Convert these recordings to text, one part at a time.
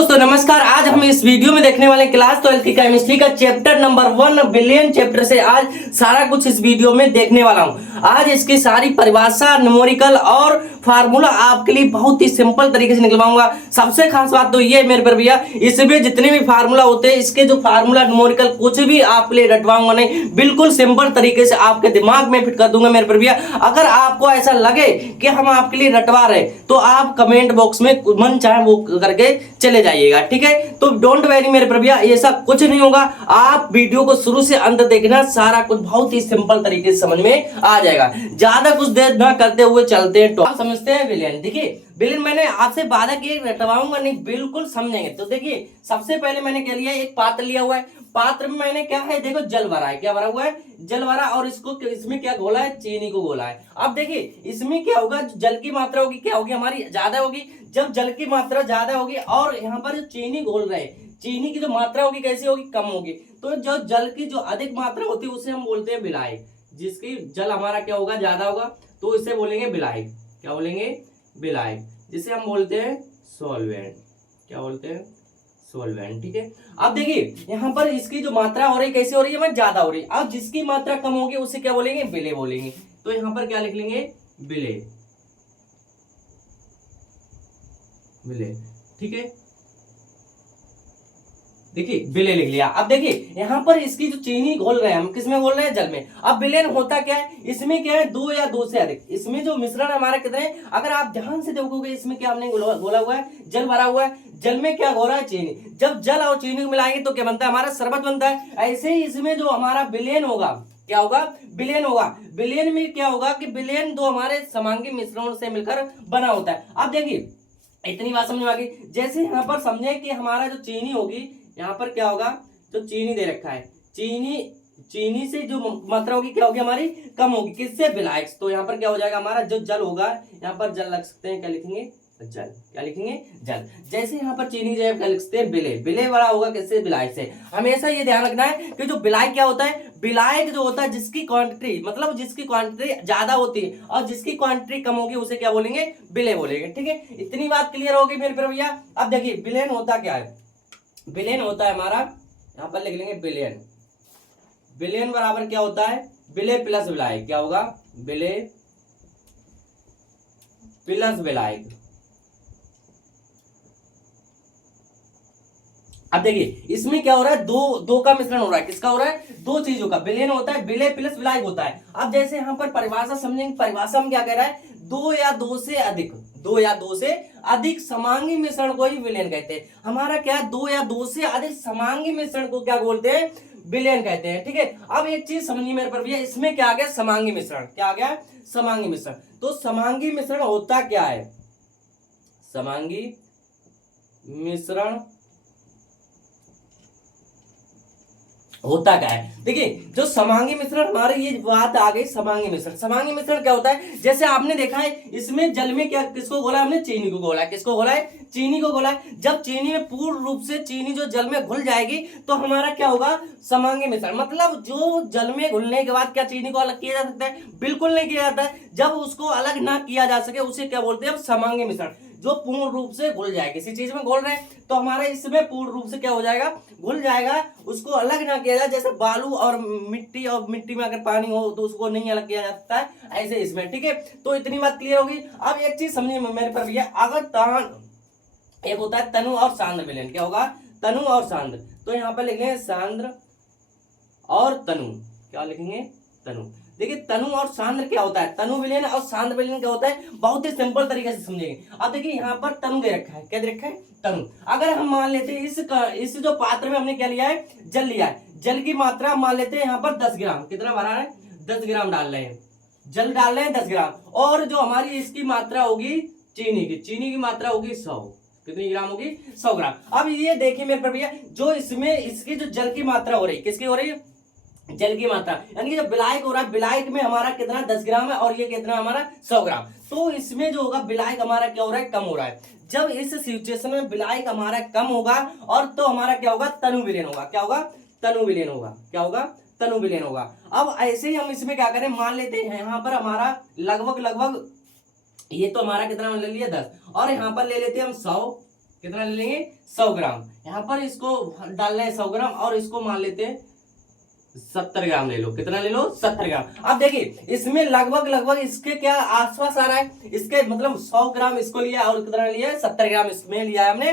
दोस्तों नमस्कार। आज हम इस वीडियो में देखने वाले क्लास 12 की केमिस्ट्री का चैप्टर नंबर 1 बिलियन चैप्टर से आज सारा कुछ इस वीडियो में देखने वाला हूं। आज इसकी सारी परिभाषा, न्यूमेरिकल और फार्मूला आपके लिए बहुत ही सिंपल तरीके से निकलवाऊंगा। सबसे खास बात तो ये मेरे पर भैया, इसमें जितने भी फार्मूला होते हैं, इसके जो फार्मूला न्यूमेरिकल कुछ भी आपके लिए रटवाऊंगा नहीं, बिल्कुल सिंपल तरीके से आपके दिमाग में फिट कर दूंगा मेरे पर भैया। अगर आपको ऐसा लगे कि हम आपके लिए रटवा रहे तो आप कमेंट बॉक्स में मन चाहे वो करके चले जाइएगा, ठीक है। तो डोंट वैरी मेरे पर भैया, ये सब कुछ नहीं होगा। आप वीडियो को शुरू से अंत देखना, सारा कुछ बहुत ही सिंपल तरीके से समझ में आ जाएगा। ज्यादा कुछ देर ना करते हुए चलते हैं। तो आप समझते हैं विलियन। देखिए विलियन मैंने आपसे वादा किया रटवाऊंगा नहीं, बिल्कुल समझेंगे। तो देखिए सबसे पहले मैंने क्या लिया, एक पात्र लिया हुआ है। पात्र में मैंने क्या है, देखो जल भरा है। क्या भरा हुआ है? जल भरा। और इसको इसमें क्या घोला है? चीनी को घोला है। अब देखिए इसमें क्या होगा, जल की मात्रा होगी, क्या होगी हमारी? ज्यादा होगी। जब जल की मात्रा ज्यादा होगी और यहाँ पर जो चीनी घोल रहे हैं, चीनी की जो मात्रा होगी कैसी होगी? कम होगी। तो जो जल की जो अधिक मात्रा होती है उसे हम बोलते हैं विलायक। जिसकी जल हमारा क्या होगा? ज्यादा होगा, तो इसे बोलेंगे विलायक। क्या बोलेंगे? विलायक। जिसे हम बोलते हैं सॉल्वेंट। क्या बोलते हैं? सॉल्वेंट, ठीक है। अब देखिए यहाँ पर इसकी जो मात्रा हो रही कैसी हो रही है? ज्यादा हो रही है। अब जिसकी मात्रा कम होगी उसे क्या बोलेंगे? विलेय बोलेंगे। तो यहाँ पर क्या लिख लेंगे? विलेय। विलेय, ठीक है। देखिए विलेय लिख लिया। अब देखिए यहाँ पर इसकी जो चीनी घोल रहे हैं हम, किसमें घोल रहे हैं? जल में। अब विलेय होता क्या है? इसमें क्या है? दो या दो से अधिक। इसमें जो मिश्रण हमारा कितने, अगर आप ध्यान से देखोगे इसमें क्या हमने घोला हुआ है? जल भरा हुआ है। जल में क्या घोला है? चीनी। जब जल और चीनी को मिलाएंगे तो क्या बनता है? हमारा शरबत बनता है। ऐसे ही इसमें जो हमारा विलेय होगा, क्या होगा? विलेय होगा। विलेय में क्या होगा कि विलेय दो हमारे समांगी मिश्रणों से मिलकर बना होता है। अब देखिए इतनी बात समझ में आ गई। जैसे यहाँ पर समझे कि हमारा जो चीनी होगी, यहाँ पर क्या होगा? जो चीनी दे रखा है, चीनी से जो मात्रा होगी क्या होगी? हमारी कम होगी। किससे? विलायक। तो यहाँ पर क्या हो जाएगा? हमारा जो जल होगा, यहाँ पर जल लग सकते हैं, क्या लिखेंगे? जल। क्या लिखेंगे? जल। जैसे यहाँ पर चीनी जो है क्या लिखते हैं? विलेय। विलेय वाला होगा किससे? विलायक से। हमेशा ये ध्यान रखना है कि जो विलायक क्या होता है, विलायक जो होता है जिसकी क्वांटिटी, मतलब जिसकी क्वांटिटी ज्यादा होती है और जिसकी क्वांटिटी कम होगी उसे क्या बोलेंगे? विलेय बोलेंगे, ठीक है। इतनी बात क्लियर होगी मेरे प्यारे भैया। अब देखिए विलेय होता क्या है? विलेय होता है हमारा, यहाँ पर लिख लेंगे विलेय। विलेय बराबर क्या होता है? विलेय प्लस विलायक। क्या होगा? विलेय प्लस विलायक। अब देखिए इसमें क्या हो रहा है? दो का मिश्रण हो रहा है। किसका हो रहा है? दो चीजों का। विलेय होता है, विलेय प्लस विलायक होता है। अब जैसे यहाँ पर परिभाषा समझेंगे, परिभाषा में क्या कह रहा है? दो या दो से अधिक, दो या दो से अधिक समांगी मिश्रण को ही विलेय कहते हैं। हमारा क्या है? दो या दो से अधिक समांगी मिश्रण को क्या बोलते हैं? विलेय कहते हैं, ठीक है। अब एक चीज समझिए मेरे पर भैया, इसमें क्या आ गया? समांगी मिश्रण। क्या आ गया? समांगी मिश्रण। तो समांगी मिश्रण होता क्या है? समांगी मिश्रण होता क्या है? देखिए जो समांगी मिश्रण, हमारे ये बात आ गई समांगी मिश्रण। समांगी मिश्रण क्या होता है? जैसे आपने देखा है इसमें जल में क्या किसको घोला हमने? चीनी को घोला है। किसको घोला है? चीनी को घोला है। जब चीनी में पूर्ण रूप से चीनी जो जल में घुल जाएगी तो हमारा क्या होगा? समांगी मिश्रण। मतलब जो जल में घुलने के बाद क्या चीनी को अलग किया जा सकता है? बिल्कुल नहीं किया जाता है। जब उसको अलग ना किया जा सके उसे क्या बोलते हैं? समांगी मिश्रण। जो पूर्ण रूप से घुल जाए, किसी चीज में घोल रहे हैं तो हमारे इसमें पूर्ण रूप से क्या हो जाएगा? घुल जाएगा। उसको अलग ना किया जाए, जैसे बालू और मिट्टी में अगर पानी हो तो उसको नहीं अलग किया जा सकता है, ऐसे इसमें, ठीक है। तो इतनी बात क्लियर होगी। अब एक चीज समझिए मेरे पर भैया, अगर एक होता है तनु और सांद्र विलयन। क्या होगा? तनु और सांद्र। तो यहाँ पर लिख लेंगे सांद्र और तनु। क्या लिखेंगे? तनु। देखिए तनु और सांद्र क्या होता है? तनु विलयन और सांद्र विलयन क्या होता है? बहुत ही सिंपल तरीके से समझेंगे। अब देखिए यहाँ पर तनु दे रखा है। क्या दे रखा है? तनु। अगर हम मान लेते हैं इस जो पात्र में हमने क्या लिया है? जल लिया है। जल की मात्रा मान लेते हैं यहाँ पर 10 ग्राम। कितना भरा है? 10 ग्राम डाल रहे हैं। जल डाल रहे हैं 10 ग्राम। और जो हमारी इसकी मात्रा होगी चीनी की मात्रा होगी 100। कितनी ग्राम होगी? 100 ग्राम। अब ये देखिए मेरे पर भैया, जो इसमें इसकी जो जल की मात्रा हो रही है, किसकी हो रही है? जल की मात्रा। यानी कि जो विलायक हो रहा है, विलायक में हमारा कितना? 10 ग्राम है और ये कितना हमारा? 100 ग्राम। तो इसमें जो होगा विलायक हमारा क्या हो रहा है? कम हो रहा है। जब इस सिचुएशन में विलायक हमारा कम होगा और तो हमारा क्या होगा? तनु विलयन होगा। क्या होगा? तनु विलयन होगा। क्या होगा? तनु विलयन होगा। अब ऐसे ही हम इसमें क्या करें? मान लेते हैं यहाँ पर हमारा लगभग ये तो हमारा कितना ले लिया? 10। और यहाँ पर ले लेते हैं हम 100 कितना ले लेंगे 100 ग्राम। यहाँ पर इसको डालना है 100 ग्राम और इसको मान लेते हैं 70 ग्राम ले लो। कितना ले लो 70 ग्राम। अब देखिए इसमें लगभग लगभग इसके क्या आसपास आ रहा है, इसके मतलब 100 ग्राम इसको लिया और कितना लिया है 70 ग्राम इसमें लिया है हमने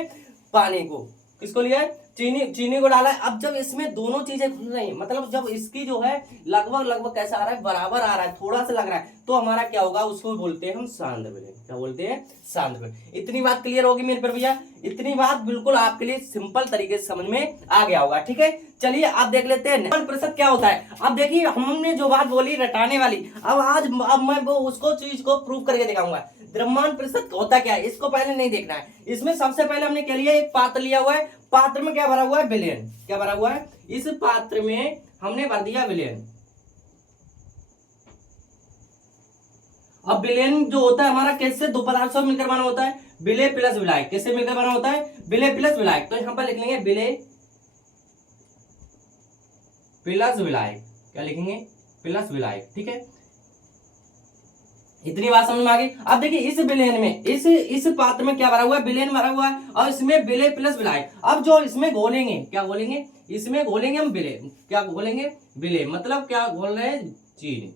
पानी को। किसको लिया है चीनी को डाला है। अब जब इसमें दोनों चीजें घुल रही है, मतलब जब इसकी जो है लगभग लगभग कैसा आ रहा है बराबर आ रहा है, थोड़ा सा लग रहा है, तो हमारा क्या होगा उसको बोलते हैं हम सांद्र विलयन। क्या बोलते हैं सांद्र विलयन। इतनी बात क्लियर होगी मेरे पर भैया, इतनी बात बिल्कुल आपके लिए सिंपल तरीके से समझ में आ गया होगा। ठीक है चलिए आप देख लेते हैं द्रव्यमान प्रतिशत क्या होता है। अब देखिए हमने जो बात बोली रटाने वाली, अब मैं वो उसको चीज को प्रूव करके दिखाऊंगा। द्रव्यमान प्रतिशत होता क्या है इसको पहले नहीं देखना है। इसमें सबसे पहले हमने क्या लिया, एक पात्र लिया हुआ है, पात्र में क्या भरा हुआ है विलयन। क्या भरा हुआ है, इस पात्र में हमने भर दिया विलयन। अब विलयन जो होता है हमारा कैसे दो पदार्थों से मिलकर बना होता है, विलेय प्लस विलायक। कैसे मिलकर बना होता है, विलेय प्लस विलायक। तो यहां पर लिख लेंगे विलेय प्लस विलायक। क्या लिखेंगे प्लस विलायक। ठीक है इतनी बात समझ में आ गई। अब देखिए इस विलयन में इस पात्र में क्या भरा हुआ है, विलयन भरा हुआ है और इसमें विलेय प्लस विलायक। अब जो इसमें घोलेंगे, क्या घोलेंगे, इसमें घोलेंगे हम विलेय। क्या घोलेंगे विलेय, मतलब क्या घोल रहे हैं चीनी।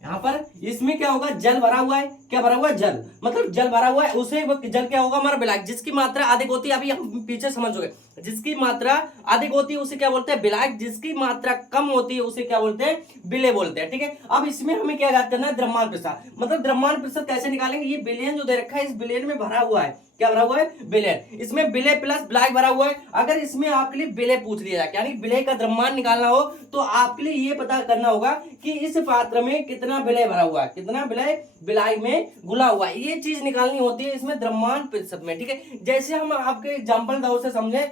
यहाँ पर इसमें क्या होगा जल भरा हुआ है। क्या भरा हुआ है जल, मतलब जल भरा हुआ है, उसे जल क्या होगा हमारा विलायक। जिसकी मात्रा अधिक होती है, अभी हम पीछे समझ गए, जिसकी मात्रा अधिक होती है उसे क्या बोलते हैं विलायक, जिसकी मात्रा कम होती है उसे क्या बोलते हैं विलेय बोलते हैं। ठीक है अब इसमें हमें क्या याद करना है द्रव्यमान प्रतिशत। मतलब द्रव्यमान प्रतिशत कैसे निकालेंगे, ये विलयन जो दे रखा है इस विलयन में भरा हुआ है। क्या भरा हुआ है विलयन, इसमें विलेय प्लस विलायक भरा हुआ है। अगर इसमें आपके लिए विलेय पूछ लिया जाए यानी विलेय का द्रव्यमान निकालना हो तो आपके लिए ये पता करना होगा कि इस पात्र में कितना विलेय भरा हुआ है, कितना विलेय विलायक में घुला हुआ है, ये चीज निकालनी होती है इसमें द्रव्यमान प्रतिशत में। ठीक है जैसे हम आपके एग्जांपल दौर से समझे,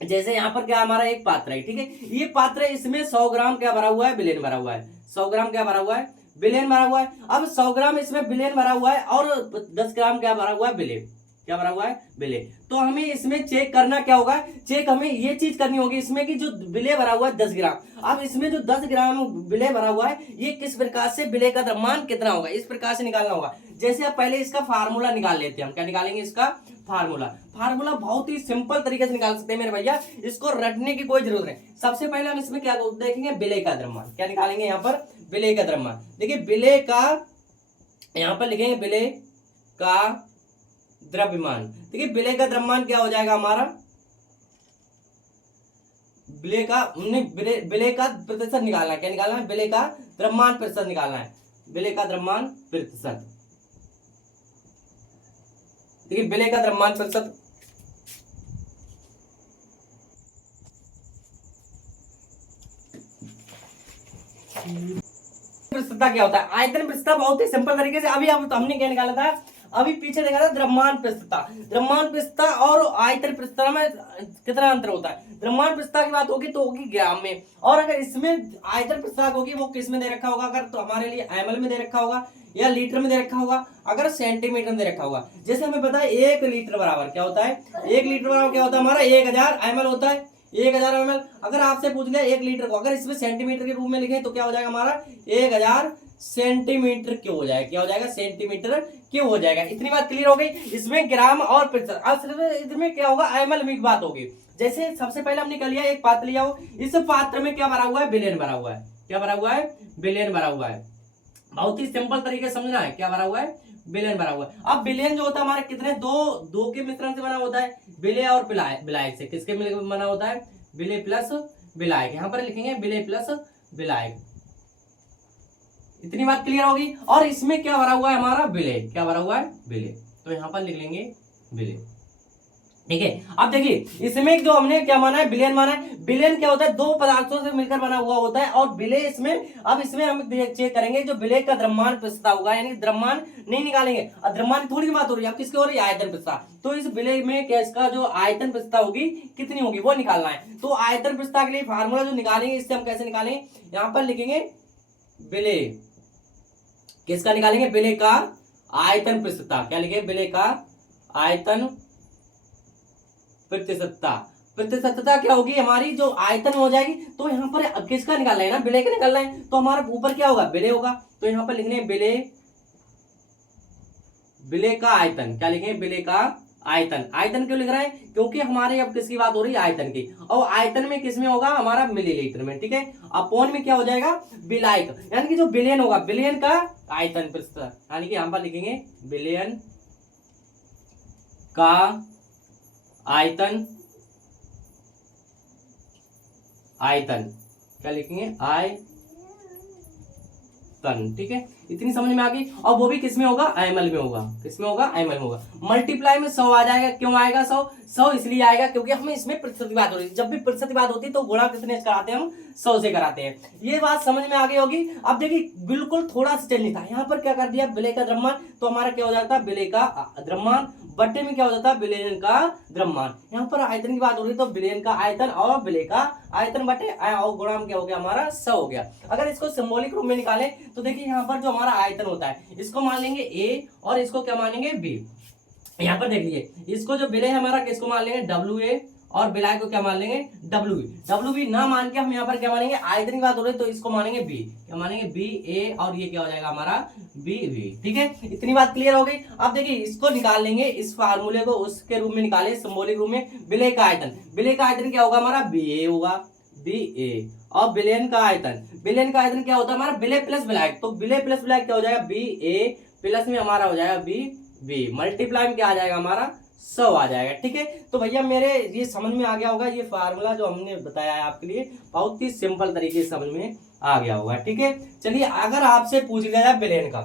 जैसे यहाँ पर क्या हमारा एक पात्र है। ठीक है ये पात्र है, इसमें 100 ग्राम क्या भरा हुआ है विलयन भरा हुआ है। 100 ग्राम क्या भरा हुआ है विलयन भरा हुआ है। अब 100 ग्राम इसमें विलयन भरा हुआ है और 10 ग्राम क्या भरा हुआ है विलेय। क्या भरा हुआ है विलेय। तो हमें इसमें चेक करना क्या होगा, चेक हमें ये चीज करनी होगी इसमें कि जो विलेय भरा हुआ है 10 ग्राम। अब इसमें जो 10 ग्राम विलेय भरा हुआ है ये किस प्रकार से विलेय का द्रव्यमान कितना होगा इस प्रकार से निकालना होगा। जैसे आप पहले इसका फार्मूला निकाल लेते हैं, हम क्या निकालेंगे इसका फार्मूला बहुत ही सिंपल तरीके से निकाल सकते हैं मेरे भैया, इसको रटने की कोई जरूरत नहीं। सबसे पहले हम इसमें क्या देखेंगे विलेय का द्रव्यमान। क्या निकालेंगे यहाँ पर विलेय का द्रव्यमान। देखिए विलेय का यहाँ पर लिखेंगे विलेय का द्रव्यमान। देखिए विलेय का द्रव्यमान क्या हो जाएगा हमारा, विलेय का प्रतिशत निकालना है। क्या निकालना है विलेय का द्रव्यमान प्रतिशत निकालना है, विलेय का द्रव्यमान प्रतिशत। देखिए विलेय का द्रव्यमान प्रतिशत प्रतिशतता क्या होता है, आयतन प्रतिशतता बहुत ही सिंपल तरीके से अभी अब हमने क्या निकाला था, अभी पीछे देखा था द्रव्यमान प्रतिशतता। द्रव्यमान प्रतिशतता और आयतन प्रतिशतता में कितना अंतर होता है। द्रव्यमान प्रतिशतता की बात होगी तो होगी ग्राम में, और अगर इसमें आयतन प्रतिशतता होगी वो किस में दे रखा होगा, अगर तो हमारे लिए ml में दे रखा होगा या लीटर में दे रखा होगा, अगर सेंटीमीटर में दे रखा होगा। जैसे हमें पता है 1 लीटर बराबर क्या होता है, 1 लीटर बराबर क्या होता है हमारा 1000 ml होता है, 1000 ml। अगर आपसे पूछ लिया 1 लीटर को अगर इसमें सेंटीमीटर के रूप में लिखें तो क्या हो जाएगा हमारा 1000 सेंटीमीटर क्यों हो जाएगा, क्या हो जाएगा सेंटीमीटर क्यों हो जाएगा। इतनी बात क्लियर हो गई। इसमें ग्राम और प्रतिशत, अब इसमें क्या होगा ml में बात होगी। जैसे सबसे पहले हमने क्या लिया, एक पात्र लिया हो, इस पात्र में क्या भरा हुआ है विलयन भरा हुआ है। क्या भरा हुआ है विलयन भरा हुआ है। बहुत ही सिंपल तरीके से समझना है, क्या भरा हुआ है विलयन भरा हुआ है। अब विलयन जो होता है हमारे कितने दो के मिश्रण से बना होता है, विलेय और विलायक से। किसके मिलकर बना होता है विलेय प्लस विलायक। यहाँ पर लिखेंगे विलेय प्लस विलायक। इतनी बात क्लियर होगी। और इसमें क्या भरा हुआ है हमारा विलेय, क्या भरा हुआ है विलेय, तो यहाँ पर लिख लेंगे विलेय। ठीक है अब देखिए इसमें जो हमने क्या माना है विलयन माना है। विलयन क्या होता है दो पदार्थों से मिलकर बना हुआ होता है, और विलेय इसमें, अब इसमें हम चेक करेंगे जो विलेय का द्रव्यमान प्रतिशतता होगा, यानी द्रव्यमान नहीं निकालेंगे, द्रव्यमान थोड़ी बात हो रही है, अब किसकी हो रही है आयतन प्रतिशतता। तो इस विलेय में क्या इसका जो आयतन प्रतिशतता होगी कितनी होगी वो निकालना है। तो आयतन प्रतिशतता के लिए फार्मूला जो निकालेंगे, इससे हम कैसे निकालेंगे, यहाँ पर लिखेंगे विलेय, किसका निकालेंगे विलेय का आयतन प्रतिशतता। क्या लिखे विलेय का आयतन प्रतिशतता। प्रतिशतता क्या होगी हमारी जो आयतन हो जाएगी, तो यहाँ पर किसका निकालना है ना विलेय का निकालना है, तो हमारा ऊपर क्या होगा विलेय होगा, तो यहाँ पर लिखने विलेय का आयतन। क्या लिखेंगे विलेय का आयतन। आयतन क्यों लिख रहे हैं? क्योंकि हमारे अब किसकी बात हो रही है? आयतन की। और आयतन में किसमें होगा? हमारा मिलीलीटर में, ठीक है। अपॉन में क्या हो जाएगा? विलायक, यानी कि जो बिलियन होगा, बिलियन का आयतन प्रतिशत, यानी कि यहां पर लिखेंगे बिलियन का आयतन, आयतन क्या लिखेंगे? आयतन, ठीक है। इतनी समझ में आ गई। और वो भी किसमें होगा? एमएल में होगा। किसमें होगा? एमएल में होगा। मल्टीप्लाई में 100 आ जाएगा। क्यों आएगा 100? 100 इसलिए आएगा क्योंकि हमें इसमें प्रतिशत की बात हो रही है। जब भी प्रतिशत की बात होती है तो गुणा कितने से कराते हैं? हम 100 से कराते हैं। ये बात समझ में आ गई होगी। अब देखिए बिल्कुल थोड़ा सा चेंज नहीं था, यहाँ पर क्या कर दिया? विलय का द्रव्यमान, तो हमारा क्या हो जाता है? विलय का द्रव्यमान बट्टे में क्या हो जाता है? विलयन का द्रव्यमान। यहाँ पर आयतन की बात हो रही है तो विलयन का आयतन और विलय का आयतन बटे और गुणा में क्या हो गया? हमारा 100 हो गया। अगर इसको सिंबॉलिक रूप में निकालें तो देखिए यहाँ पर जो हमारा आयतन होता है इसको मान लेंगे ए और इसको क्या मानेंगे? बी। यहाँ पर देख लीजिए, इसको जो विलय है हमारा किसको मान लेंगे? डब्ल्यू ए, और विलय को क्या मान लेंगे? W B. डब्ल्यू बी ना मान के हम यहाँ पर क्या मानेंगे? आयतन की बात हो रही है तो इसको मानेंगे बी। क्या मानेंगे? बी ए, और ये क्या हो जाएगा हमारा? B V. ठीक है, इतनी बात क्लियर हो गई। अब देखिए इसको निकाल लेंगे, इस फार्मूले को उसके रूप में निकाले, सिंबॉलिक रूप में। विलय का आयतन, विलय का आयतन क्या होगा हमारा? बी ए होगा, बी ए। और विलयन का आयतन, विलयन का आयतन क्या होता है हमारा? विलय प्लस विलायक, तो विलय प्लस विलायक क्या हो जाएगा? बी ए प्लस में हमारा हो जाएगा बी वी, मल्टीप्लाई में क्या आ जाएगा हमारा? 100 आ जाएगा। ठीक है, तो भैया मेरे ये समझ में आ गया होगा। ये फार्मूला जो हमने बताया है आपके लिए बहुत ही सिंपल तरीके से समझ में आ गया होगा। ठीक है, चलिए अगर आपसे पूछ लिया जाए विलयन का,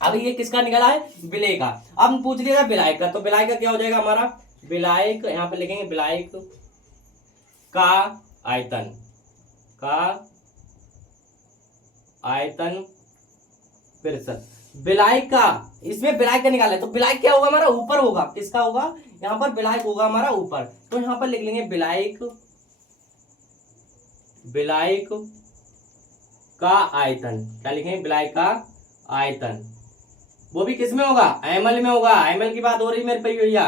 अब ये किसका निकला है? विलय का। अब पूछ लिया जाए विलायक का, तो विलायक का क्या हो जाएगा हमारा? विलायक, यहाँ पे लिखेंगे विलायक का आयतन, का आयतन प्रतिशत। विलायक का, इसमें विलायक का निकाला है तो विलायक क्या होगा हमारा? ऊपर होगा। किसका होगा? यहाँ पर विलायक होगा हमारा ऊपर, तो यहाँ पर लिख लेंगे विलायक, विलायक का आयतन। क्या लिखेंगे? विलायक का आयतन। वो भी किसमें होगा? एमएल में होगा। एमएल की बात हो रही है मेरे भैया।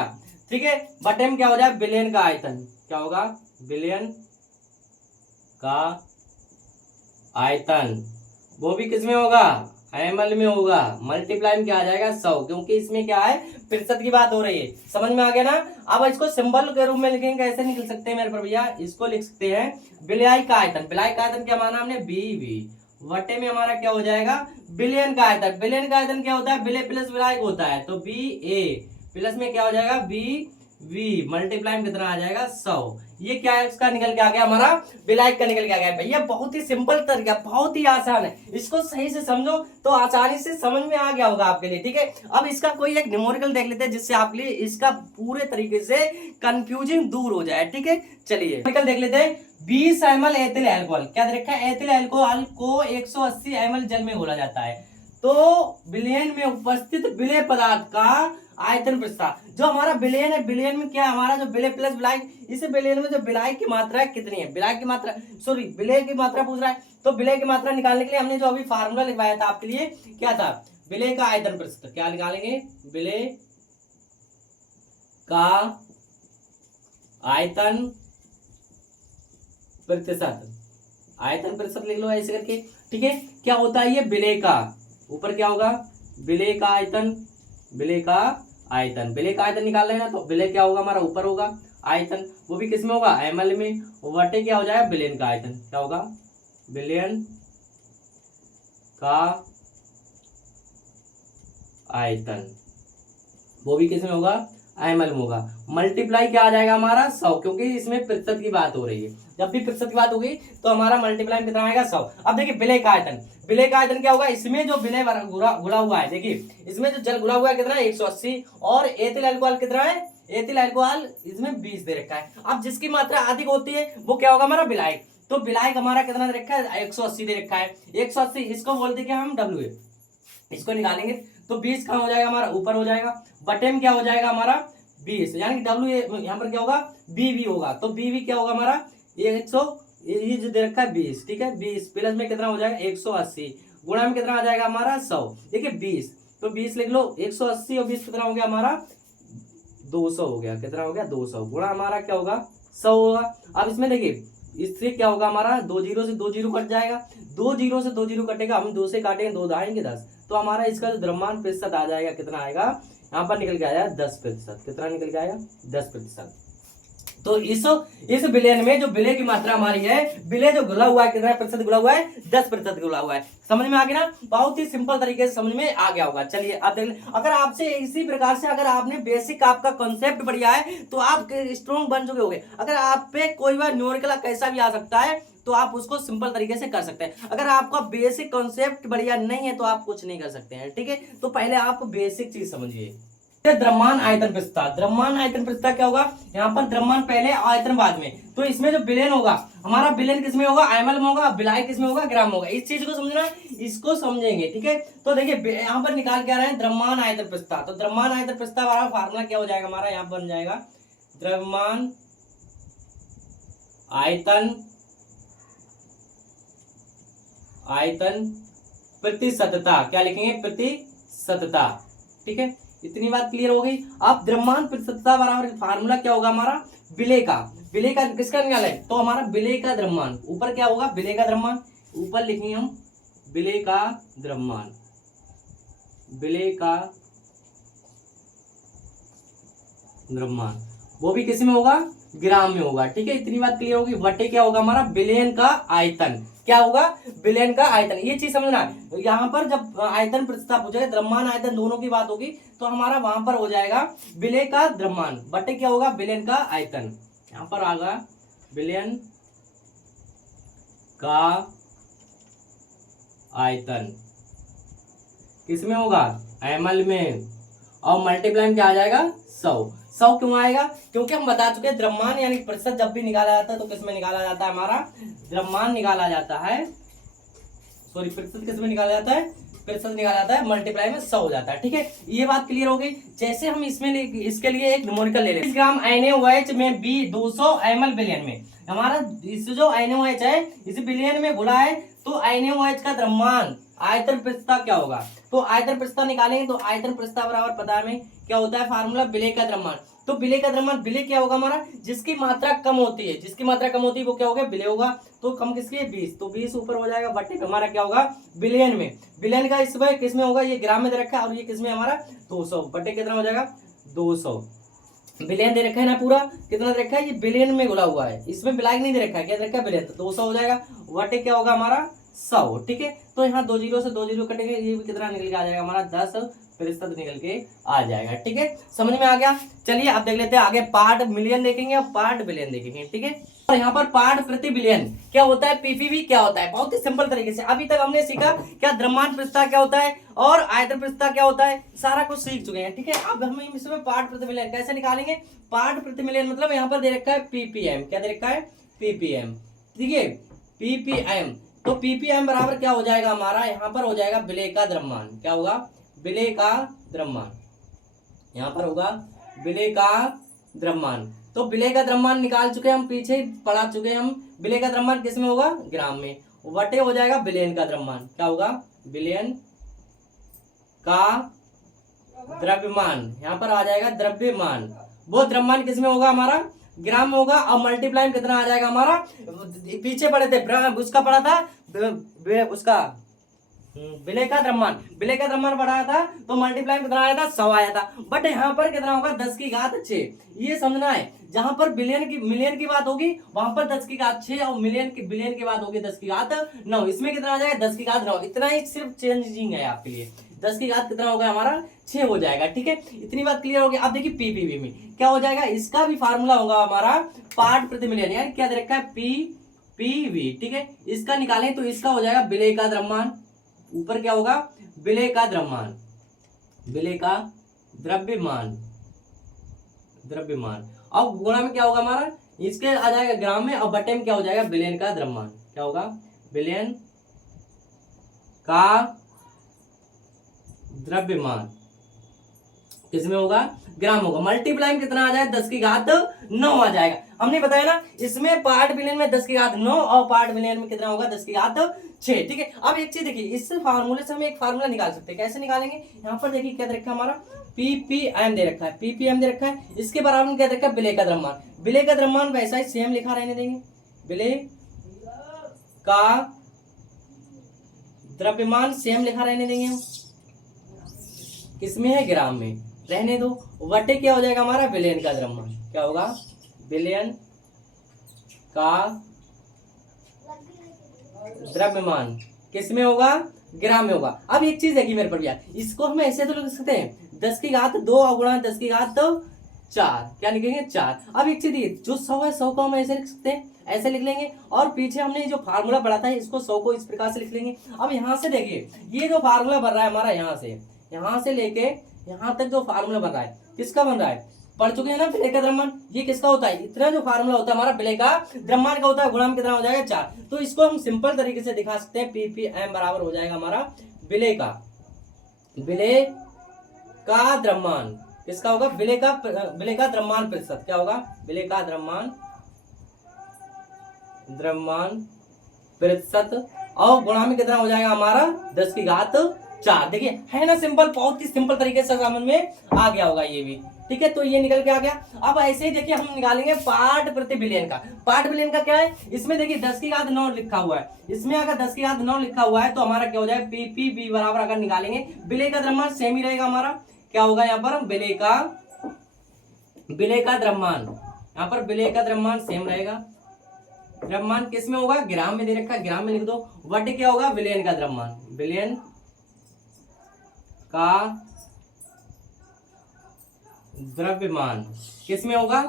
ठीक है, बटे में क्या हो जाए? बिलियन का आयतन। क्या होगा? बिलियन का आयतन। वो भी किसमें होगा? एमएल में होगा। मल्टीप्लाई में क्या आ जाएगा? 100, क्योंकि इसमें क्या है? प्रतिशत की बात हो रही है। समझ में आ गया ना? अब इसको सिंबल के रूप में लिखेंगे, कैसे निकल सकते हैं मेरे पर भैया? इसको लिख सकते हैं विलय का आयतन। विलय का आयतन क्या माना हमने? बी वी, वटे में हमारा क्या हो जाएगा? बिलियन का आयतन। बिलियन का आयतन क्या होता है? विलय प्लस विलायक होता है, तो बी ए प्लस में क्या हो जाएगा? बी वी, मल्टीप्लाई में कितना आ जाएगा? 100। ये क्या है? इसका निकल के आ गया हमारा विलायक का निकल के आ गया। भैया बहुत ही सिंपल तरीका, बहुत ही आसान है। इसको सही से समझो तो आसानी से समझ में आ गया होगा आपके लिए। ठीक है, अब इसका कोई एक न्यूमेरिकल देख लेते हैं जिससे आपके लिए इसका पूरे तरीके से कंफ्यूजिंग दूर हो जाए। ठीक है, चलिए न्यूमेरिकल देख लेते हैं। 20 ml एथिल अल्कोहल, क्या दे रखा है? एथिल अल्कोहल को 180 ml जल में घोला जाता है, तो विलयन में उपस्थित विलय पदार्थ का आयतन प्रतिशत। जो हमारा विलयन है, विलयन में क्या हमारा जो विलय प्लस विलायक, इस विलयन में जो विलायक की मात्रा है कितनी है? विलायक की मात्रा, सॉरी विलय की मात्रा पूछ रहा है, तो विलय की मात्रा निकालने के लिए हमने जो अभी फार्मूला लिखवाया था आपके लिए, क्या था? विलय का आयतन प्रतिशत। क्या निकालेंगे? विलय का आयतन प्रतिशत। आयतन प्रतिशत लिख लो ऐसे करके। ठीक है, क्या होता है ये? विलय का, ऊपर क्या होगा? विलय का आयतन, विलय का आयतन। विलय का आयतन निकाल लेना, तो विलय क्या होगा हमारा? ऊपर होगा आयतन, वो भी किसमें होगा? एमएल में। वटे क्या हो जाएगा? विलयन का आयतन। क्या होगा? विलयन का आयतन, वो भी किसमें होगा? एमएल में होगा। मल्टीप्लाई क्या आ जाएगा हमारा? 100, क्योंकि इसमें प्रतिशत की बात हो रही है। जब भी प्रतिशत की बात होगी तो हमारा मल्टीप्लाई कितना आएगा? 100। अब देखिए विलय का आयतन, विलय का आयतन क्या होगा? इसमें जो विलय घुला हुआ है, देखिए इसमें जो जल घुला हुआ है कितना है? 180, और एथिल अल्कोहल कितना है? एथिल अल्कोहल इसमें 20 दे रखा है। अब जिसकी मात्रा अधिक होती है वो क्या होगा हमारा? विलायक। तो विलायक हमारा कितना दे रखा है? 180 दे रखा है। 180 इसको बोलते क्या हम? W A. इसको निकालेंगे तो 20 कहाँ हो जाएगा हमारा? ऊपर हो जाएगा। बटे में क्या हो जाएगा हमारा? 20, यानी कि डब्ल्यू यहाँ पर क्या होगा? बी वी होगा, तो बी वी क्या होगा हमारा? 100, ये जो दे रखा है 20। ठीक है, 20 प्लस में कितना हो जाएगा? 180, गुणा में कितना आ जाएगा हमारा? 100। देखिए 20, तो 20 लिख लो। 180 और 20 कितना हो गया हमारा? 200 हो गया। कितना हो गया? 200, गुणा हमारा क्या होगा? 100 होगा। अब इसमें देखिए इससे क्या होगा हमारा? 2 जीरो से 2 जीरो कट जाएगा, 2 जीरो से 2 जीरो कटेगा, हम 2 से काटेंगे 2 आएंगे 10, तो हमारा इसका जो द्रव्यमान प्रतिशत आ जाएगा कितना आएगा? यहाँ पर निकल के आया 10%। कितना निकल के आया? 10%। तो इस विलयन में जो विलय की मात्रा हमारी है, विलय जो घुला हुआ है कितना प्रतिशत घुला हुआ है? 10% घुला हुआ है। समझ में आ गया ना? बहुत ही सिंपल तरीके से समझ में आ गया होगा। चलिए आप देख लें, अगर आपसे इसी प्रकार से अगर आपने बेसिक आपका कॉन्सेप्ट बढ़िया है तो आप स्ट्रॉन्ग बन चुके होंगे। अगर आप पे कोई बार न्यूमेरिकल कैसा भी आ सकता है तो आप उसको सिंपल तरीके से कर सकते हैं। अगर आपका बेसिक कॉन्सेप्ट बढ़िया नहीं है तो आप कुछ नहीं कर सकते हैं। ठीक है, तो पहले आप बेसिक चीज समझिए। द्रव्यमान आयतन प्रस्ताव, द्रव्यमान आयतन प्रस्ताव क्या होगा? यहाँ पर द्रव्यमान पहले आयतन बाद में। तो इसमें जो विलयन होगा हमारा, विलयन किसमें होगा? एमएल में होगा, विलायक किसमें होगा? ग्राम में होगा। इस चीज को समझना है, इसको समझेंगे। ठीक है, तो देखिए यहाँ पर निकाल के आ रहे हैं द्रव्यमान आयतन प्रस्ताव। तो द्रव्यमान आयतन प्रस्ताव वाला फार्मूला क्या हो जाएगा हमारा? यहाँ बन जाएगा द्रव्यमान आयतन प्रतिशतता। क्या लिखेंगे? प्रतिशतता। ठीक है, इतनी बात क्लियर हो गई। अब द्रव्यमान प्रतिशतता बराबर फार्मूला क्या होगा हमारा? विलय का। विलय का किसका निकाला है? तो हमारा विलय का द्रव्यमान ऊपर क्या होगा? विलय का द्रव्यमान ऊपर लिखेंगे हम, विलय का द्रव्यमान, विलय का द्रव्यमान वो भी किस में होगा? ग्राम में होगा। ठीक है, इतनी बात क्लियर होगी। बटे क्या होगा हमारा? विलयन का आयतन। क्या होगा? विलयन का आयतन। ये चीज समझना है। यहाँ पर जब आयतन प्रतिशतता पूछेगा, द्रव्यमान आयतन दोनों की बात होगी तो हमारा वहां पर हो जाएगा विलय का द्रव्यमान बटे क्या होगा? विलयन का आयतन। यहाँ पर आगा विलयन का आयतन किसमें होगा? एमएल में। और मल्टीप्लाई क्या आ जाएगा? 100 क्यों आएगा? क्योंकि हम बता चुके हैं द्रव्यमान यानी प्रतिशत जब भी निकाला जाता है तो किसमें निकाला जाता है? हमारा द्रव्यमान निकाला जाता है, सॉरी प्रतिशत किसमें निकाला जाता है? प्रतिशत निकाला जाता है, मल्टीप्लाई में 100 हो जाता है। ठीक है, ये बात क्लियर हो गई। जैसे हम इसमें इसके लिए एक न्यूमेरिकल ले लें, 20 ग्राम NaOH में बी 200 ml विलयन में हमारा इस जो NaOH है इस विलयन में घुला है, तो NaOH का द्रव्यमान आयतन प्रतिशतता क्या होगा? तो आयतन प्रतिशतता निकालेंगे तो आयतन प्रतिशतता बराबर पता है हमें क्या होता है? फार्मूला विलय का द्रव्यमान। तो विलय का द्रव्यमान, विलय क्या होगा हमारा? जिसकी मात्रा कम होती है, जिसकी मात्रा कम होती है वो क्या होगा? विलय होगा। तो कम किसकी है? 20। तो 20 ऊपर हो जाएगा बटे हमारा क्या होगा? विलयन में। विलयन का इसमें किसमें होगा? ये ग्राम में दे रखा है और ये किसमें हमारा? 200 बटे कितना हो जाएगा? 200। विलयन दे रखा है ना पूरा, कितना दे रखा है? ये विलयन में घुला हुआ है, इसमें विलायक नहीं दे रखा है। क्या दे रखा है? विलयन। तो 200 हो जाएगा बटे क्या होगा हमारा? 100। ठीक है, तो यहाँ 2 जीरो से 2 जीरो कटेंगे, ये भी कितना निकल के आ जाएगा हमारा? 10% निकल के आ जाएगा। ठीक है, समझ में आ गया। चलिए आप देख लेते हैं आगे, पार्ट मिलियन देखेंगे और पार्ट बिलियन देखेंगे। ठीक है, और यहाँ पर पार्ट प्रति बिलियन क्या होता है? पीपीवी क्या होता है? बहुत ही सिंपल तरीके से अभी तक हमने सीखा क्या द्रव्यमान प्रतिशतता क्या होता है और आयतन प्रतिशतता क्या होता है, सारा कुछ सीख चुके हैं। ठीक है, अब हम इसमें पार्ट प्रति मिलियन कैसे निकालेंगे? पार्ट प्रति मिलियन मतलब यहाँ पर दे रखा है पीपीएम। क्या दे रखा है? पीपीएम। ठीक है, पीपीएम। तो पीपीएम बराबर क्या हो जाएगा हमारा? यहाँ पर हो जाएगा विलय का द्रव्यमान। क्या होगा? विलय का द्रव्यमान। यहाँ पर होगा विलय का द्रव्यमान। तो विलय का द्रव्यमान निकाल चुके हम, पीछे पढ़ा चुके हम। विलय का द्रव्यमान किसमें होगा? ग्राम में। वटे हो जाएगा विलयन का द्रव्यमान। क्या होगा? विलयन का द्रव्यमान। यहाँ पर आ जाएगा द्रव्यमान। वो द्रव्यमान किसमें होगा हमारा? ग्राम में होगा। और मल्टीप्लाई कितना आ जाएगा हमारा? पीछे पढ़े थे, उसका पढ़ा था उसका विलय का द्रव्यमान। विलय का द्रव्यमान बढ़ाया था तो मल्टीप्लाई कितना आया था? 100 आया था। बट यहाँ पर कितना होगा? 10 की घात 6। ये समझना है, जहां पर मिलियन की बात होगी वहां पर 10 की घात 6 और बिलियन की बात होगी 10 की घात 9। इसमें कितना आ जाएगा? 10 की घात 9। इतना ही सिर्फ चेंजिंग है आपके लिए। 10 की घात कितना होगा हमारा? 6 हो जाएगा। ठीक है, इतनी बात क्लियर होगी। अब देखिए पीपीवी में क्या हो जाएगा? इसका भी फार्मूला होगा हमारा पार्ट प्रति मिलियन, यानी क्या दे रखा है? पीपीवी। ठीक है, इसका निकालें तो इसका हो जाएगा विलय का द्रव्यमान। ऊपर क्या होगा? विलय का द्रव्यमान, विलय का द्रव्यमान। अब गुणा में क्या होगा हमारा? इसके आ जाएगा ग्राम में और बटे में क्या हो जाएगा? विलयन का द्रव्यमान। क्या होगा? विलयन का द्रव्यमान किसमें होगा? ग्राम होगा। मल्टीप्लाई में कितना आ जाएगा? 10 की घात 9 आ जाएगा। हमने बताया ना, इसमें पार्ट बिलियन में 10 की घात 9 और पार्ट बिलियन में कितना होगा? 10 की घात 6। ठीक है, अब एक चीज देखिए, इस फार्मूले से हम एक फार्मूला निकाल सकते हैं। कैसे निकालेंगे? यहाँ पर देखिए क्या दे रखा है हमारा? पीपीएम दे रखा है। पीपीएम दे रखा है, इसके बराबर में क्या दे रखा है? विलय का द्रव्यमान। विलय का द्रव्यमान वैसा ही सेम लिखा रहने देंगे। विलय का द्रव्यमान सेम लिखा रहने देंगे हम। किसमें है? ग्राम में। रहने दो, बटे क्या हो जाएगा हमारा बिलियन का द्रव्यमान, क्या होगा बिलियन का द्रव्यमान किस में होगा, ग्राम में होगा। अब एक चीज देखिए मेरे पर भैया, इसको हम ऐसे तो लिख सकते हैं 10 की घात 2 गुणा 10 की घात 4, क्या लिखेंगे 4। अब एक चीज देखिए जो 100 है 100 को हम ऐसे लिख सकते हैं, ऐसे लिख लेंगे, और पीछे हमने जो फार्मूला पढ़ा था इसको 100 को इस प्रकार से लिख लेंगे। अब यहाँ से देखिए ये जो फार्मूला बन रहा है हमारा, यहाँ से लेके यहाँ तक जो फार्मूला बन रहा है किसका बन रहा है, पढ़ चुके हैं ना विलेय का द्रव्यमान, ये किसका होता है, इतना जो फार्मूला होता है हमारा विलेय का द्रव्यमान का होता है, गुणांक कितना हो जाएगा 4। तो इसको हम सिंपल तरीके से दिखा सकते हैं, ppm बराबर हो जाएगा हमारा विलेय का द्रव्यमान, किसका होगा विलेय का द्रव्यमान प्रतिशत, क्या होगा विलेय का द्रव्यमान प्रतिशत, और गुणा में कितना हो जाएगा हमारा 10 की घात 4। देखिए है ना सिंपल, बहुत ही सिंपल तरीके से समझ में आ गया होगा ये भी, ठीक है। तो ये निकल के आ गया। अब ऐसे ही देखिए हम निकालेंगे पार्ट प्रति बिलियन का। पार्ट बिलियन का क्या है, इसमें देखिए 10 की घात 9 लिखा हुआ है, इसमें अगर 10 की घात 9 लिखा हुआ है तो हमारा क्या हो जाए पीपीबी बराबर, अगर निकालेंगे विलेय का द्रव्यमान सेम ही रहेगा हमारा, क्या होगा यहाँ पर विलेय का द्रव्यमान, यहाँ पर विलेय का द्रव्यमान सेम रहेगा। द्रव्यमान किस में होगा, ग्राम में दे रखा है, ग्राम में लिख दो, बटे क्या होगा विलेयन का द्रव्यमान, विलेयन का द्रव्यमान किस में होगा,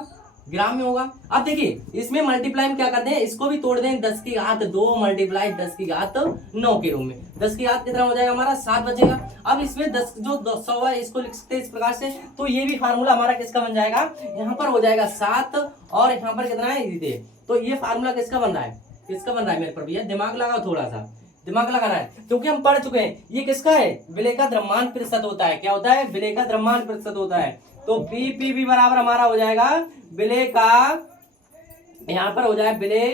ग्राम में होगा। अब देखिए इसमें मल्टीप्लाई में क्या करते हैं, इसको भी तोड़ दें 10 की घात 2 मल्टीप्लाई 10 की घात 9 के रूप में, 10 की घात कितना हो जाएगा हमारा 7 बचेगा। अब इसमें 10 जो 100 है इसको लिख सकते हैं इस प्रकार से, तो ये भी फार्मूला हमारा किसका बन जाएगा, यहाँ पर हो जाएगा 7 और यहाँ पर कितना है, तो ये फार्मूला किसका बन रहा है मेरे पर भैया, दिमाग लगाओ, थोड़ा सा दिमाग लगाना है, क्योंकि हम पढ़ चुके हैं ये किसका है, विलेय का द्रव्यमान प्रतिशत होता है, क्या होता है विलेय का द्रव्यमान प्रतिशत होता है। तो पीपीबी बराबर हमारा हो जाएगा विलेय का, यहाँ पर हो जाए विलेय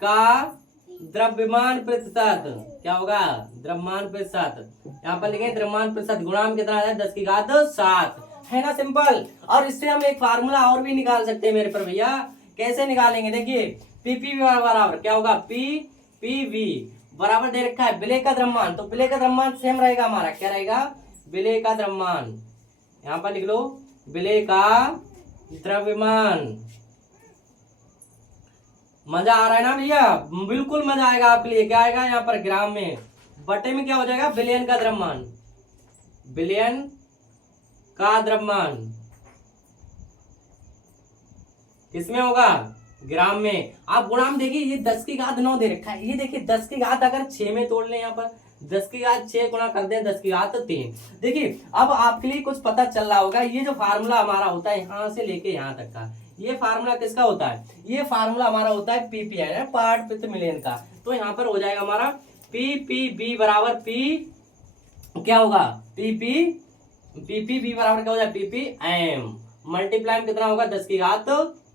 का द्रव्यमान प्रतिशत, क्या होगा द्रव्यमान प्रतिशत, यहाँ पर लिखेंगे द्रव्यमान प्रतिशत गुणा में कितना आ जाए 10 की घात 7, है ना सिंपल। और इससे हम एक फार्मूला और भी निकाल सकते हैं मेरे पर भैया, कैसे निकालेंगे देखिए पीपीबी बराबर क्या होगा, पीपीबी बराबर दे रखा है विलेय का द्रव्यमान, तो विलेय का द्रव्यमान सेम रहेगा हमारा, क्या रहेगा विलेय का द्रव्यमान, यहाँ पर लिख लो विलेय का द्रव्यमान। मजा आ रहा है ना भैया, बिल्कुल मजा आएगा आपके लिए। क्या आएगा यहाँ पर ग्राम में, बटे में क्या हो जाएगा बिलियन का द्रव्यमान, बिलियन का द्रव्यमान किसमें होगा, ग्राम में। आप गुणा में देखिए ये 10 की घात 9 दे रखा है, ये देखिए 10 की घात अगर 6 में तोड़ लें, यहाँ पर 10 की घात 6 गुणा कर दें 10 की घात 3। देखिए अब आपके लिए कुछ पता चल रहा होगा, ये जो फार्मूला हमारा होता है यहाँ से लेके यहाँ तक का, ये फार्मूला किसका होता है, ये फार्मूला हमारा होता है पीपीआई, पार्ट प्रति मिलियन का। तो यहाँ पर हो जाएगा हमारा पीपीबी बराबर पी क्या होगा, पीपीबी बराबर क्या हो जाए पीपीएम, मल्टीप्लाई में कितना होगा 10 की घात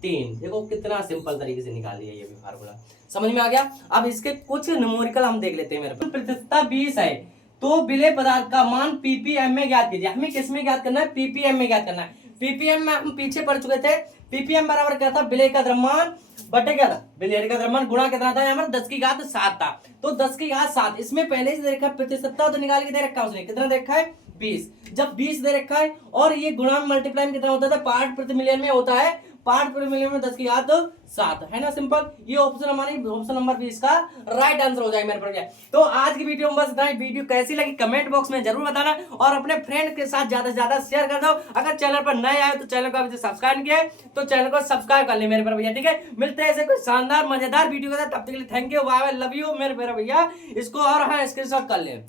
3। देखो कितना सिंपल तरीके से निकाल लिया ये भी फार्मूला, समझ में आ गया। अब इसके कुछ न्यूमेरिकल हम देख लेते हैं। मेरे प्रतिशतता 20 है तो विलेय पदार्थ का मान पीपीएम में ज्ञात कीजिए। हमें किस में ज्ञात करना है, पीपीएम में ज्ञात करना है। पीपीएम में हम पीछे पढ़ चुके थे, पीपीएम बराबर क्या था विलेय का द्रव्यमान बटे क्या था विलेय का द्रव्यमान गुणा कितना था, यहाँ पर 10 की घात 7 था, तो 10 की घात 7 इसमें पहले से दे रखा है, प्रतिशतता तो निकाल के दे रखा है उसने, कितना दे रखा है 20। जब 20 दे रखा है और ये गुणा में मल्टीप्लाई में कितना होता था, पार्ट प्रति मिलियन में होता है, पार्ट प्रति मिलियन में 10 की घात 7, है ना सिंपल। ये ऑप्शन नंबर 20 का राइट आंसर हो जाएगा मेरे पर। तो आज की वीडियो में बस इतना ही। वीडियो कैसी लगी कमेंट बॉक्स में जरूर बताना और अपने फ्रेंड के साथ ज्यादा से ज्यादा शेयर कर दो। अगर चैनल पर नए आए तो चैनल को अभी सब्सक्राइब नहीं किया है तो चैनल को सब्सक्राइब कर ले मेरे पर भैया, ठीक है। मिलते हैं ऐसे कोई शानदार मजेदार वीडियो के साथ, तब तक के लिए thank you, bye bye, love you मेरे भैया। इसको और हाँ स्क्रीनशॉट कर ले।